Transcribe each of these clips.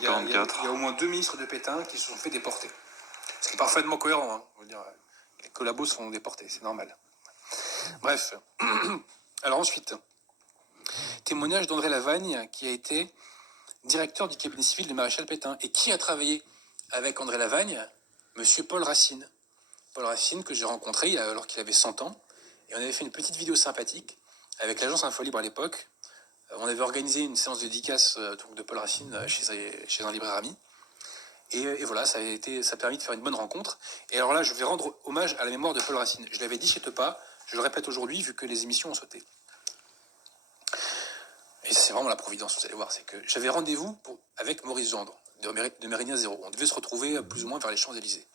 il y a au moins 2 ministres de Pétain qui se sont fait déporter. Ce qui est parfaitement cohérent. Hein. Je veux dire, les collabos sont déportés, c'est normal. Bref. Alors ensuite, témoignage d'André Lavagne, qui a été directeur du cabinet civil du maréchal Pétain. Et qui a travaillé avec André Lavagne? Monsieur Paul Racine. Paul Racine, que j'ai rencontré alors qu'il avait 100 ans. Et on avait fait une petite vidéo sympathique avec l'agence Info Libre à l'époque. On avait organisé une séance de dédicace de Paul Racine chez un libraire ami. Et voilà, ça a permis de faire une bonne rencontre. Et alors là, je vais rendre hommage à la mémoire de Paul Racine. Je l'avais dit chez Tepa, je le répète aujourd'hui, vu que les émissions ont sauté. Et c'est vraiment la providence, vous allez voir. C'est que j'avais rendez-vous avec Maurice Gendre, de Méridien Zéro. On devait se retrouver plus ou moins vers les Champs-Élysées.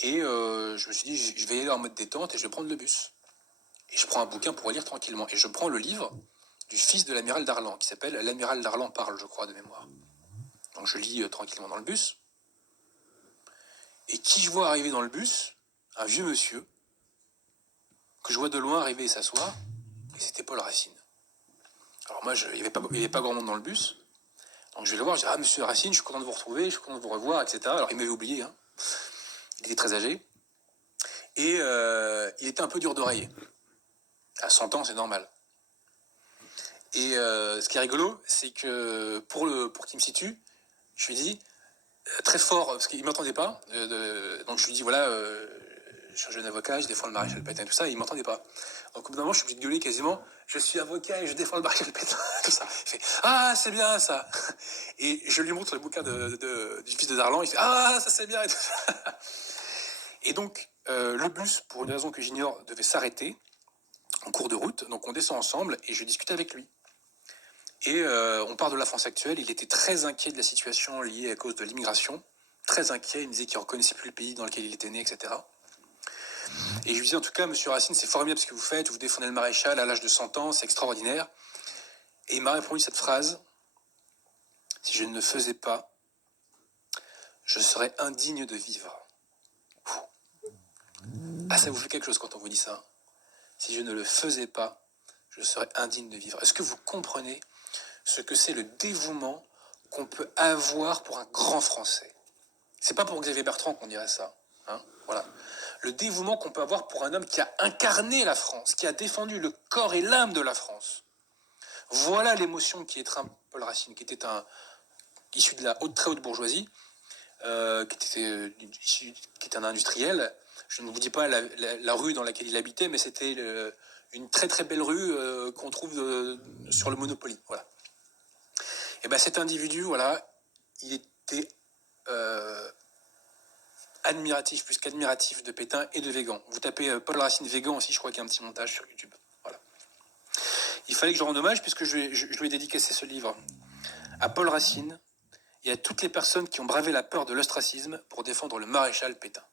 Et je me suis dit, je vais y aller en mode détente et je vais prendre le bus. Et je prends un bouquin pour lire tranquillement. Et je prends le livre du fils de l'amiral Darlan, qui s'appelle L'amiral Darlan parle, je crois, de mémoire. Donc je lis tranquillement dans le bus. Et qui je vois arriver dans le bus? Un vieux monsieur, que je vois de loin arriver et s'asseoir. Et c'était Paul Racine. Alors moi, il n'y avait pas grand monde dans le bus. Donc je vais le voir, je dis, ah, monsieur Racine, je suis content de vous retrouver, je suis content de vous revoir, etc. Alors il m'avait oublié, hein. Il était très âgé. Et il était un peu dur d'oreille. À 100 ans, c'est normal. Et ce qui est rigolo, c'est que pour qu'il me situe, je lui dis, très fort, parce qu'il ne m'entendait pas, donc je lui dis, voilà, je suis un jeune avocat, je défends le maréchal Pétain et tout ça, et il ne m'entendait pas. Donc au bout d'un moment, je suis obligé de gueuler quasiment, je suis avocat et je défends le maréchal Pétain, tout ça. Il fait, ah, c'est bien ça. Et je lui montre le bouquin du fils de Darlan, il fait, ah, ça c'est bien, et tout ça. Et donc, le bus, pour une raison que j'ignore, devait s'arrêter en cours de route, donc on descend ensemble et je discute avec lui. Et on parle de la France actuelle, il était très inquiet de la situation liée à cause de l'immigration, très inquiet, il me disait qu'il ne reconnaissait plus le pays dans lequel il était né, etc. Et je lui disais, en tout cas, monsieur Racine, c'est formidable ce que vous faites, vous défendez le maréchal à l'âge de 100 ans, c'est extraordinaire. Et il m'a répondu cette phrase, si je ne le faisais pas, je serais indigne de vivre. Ah, ça vous fait quelque chose quand on vous dit ça. Si je ne le faisais pas, je serais indigne de vivre. Est-ce que vous comprenez ce que c'est le dévouement qu'on peut avoir pour un grand Français? C'est pas pour Xavier Bertrand qu'on dirait ça. Hein, voilà. Le dévouement qu'on peut avoir pour un homme qui a incarné la France, qui a défendu le corps et l'âme de la France. Voilà l'émotion qui étreint Paul Racine, qui était issu de la très haute bourgeoisie, qui était un industriel. Je ne vous dis pas la rue dans laquelle il habitait, mais c'était une très très belle rue qu'on trouve sur le Monopoly. Voilà. Et ben cet individu, voilà, il était admiratif, plus qu'admiratif de Pétain et de Végan. Vous tapez Paul Racine Végan aussi, je crois qu'il y a un petit montage sur YouTube. Voilà. Il fallait que je rende hommage puisque je lui ai dédicacé ce livre à Paul Racine et à toutes les personnes qui ont bravé la peur de l'ostracisme pour défendre le maréchal Pétain.